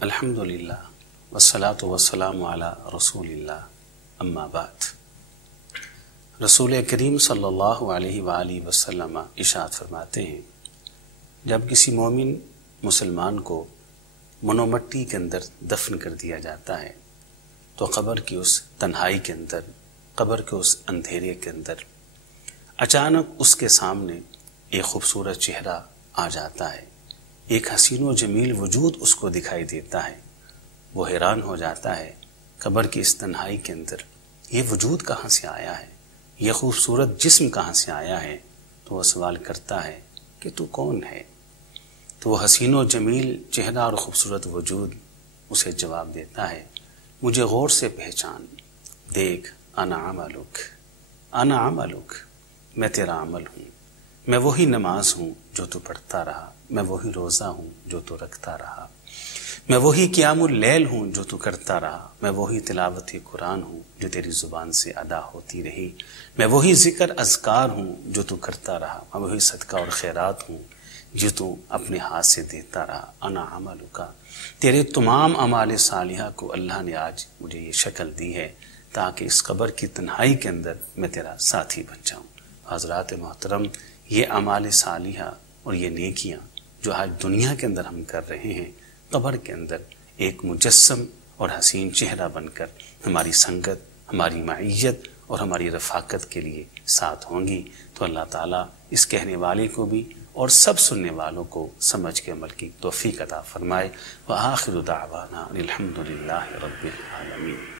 الحمدللہ والصلاة والسلام علی رسول اللہ اما بعد۔ رسول کریم صلی اللہ علیہ وآلہ وسلم ارشاد فرماتے ہیں، جب کسی مومن مسلمان کو من و مٹی کے اندر دفن کر دیا جاتا ہے تو قبر کی اس تنہائی کے اندر، قبر کے اس اندھیرے کے اندر اچانک اس کے سامنے ایک خوبصورت چہرہ آ جاتا ہے، ایک حسین و جمیل وجود اس کو دکھائی دیتا ہے۔ وہ حیران ہو جاتا ہے، قبر کی اس تنہائی کے اندر یہ وجود کہاں سے آیا ہے، یہ خوبصورت جسم کہاں سے آیا ہے؟ تو وہ سوال کرتا ہے کہ تو کون ہے؟ تو وہ حسین و جمیل چہرہ اور خوبصورت وجود اسے جواب دیتا ہے، مجھے غور سے پہچان، دیکھ، انا عملک، میں تیرا عمل ہوں، میں وہی نماز ہوں جو تو پڑھتا رہا، میں وہی روزہ ہوں جو تو رکھتا رہا، میں وہی قیام اللیل ہوں جو تو کرتا رہا، میں وہی تلاوت قرآن ہوں جو تیری زبان سے ادا ہوتی رہی، میں وہی ذکر اذکار ہوں جو تو کرتا رہا، میں وہی صدقہ اور خیرات ہوں جو تو اپنے ہاتھ سے دیتا رہا، انا عملک۔ تیرے تمام اعمال صالحہ کو اللہ نے آج مجھے یہ شکل دی ہے تاکہ اس قبر کی تنہائی کے اندر میں تیرا ساتھی بن جاؤں۔ حضرات محترم، یہ اعمال صالحہ اور یہ نیکیاں جو آج دنیا کے اندر ہم کر رہے ہیں، قبر کے اندر ایک مجسم اور حسین چہرہ بن کر ہماری سنگت، ہماری معیت اور ہماری رفاقت کے لیے ساتھ ہوں گی۔ تو اللہ تعالیٰ اس کہنے والے کو بھی اور سب سننے والوں کو سمجھ کے عمل کی توفیق عطا فرمائے۔ وآخر دعوانا الحمدللہ رب العالمین۔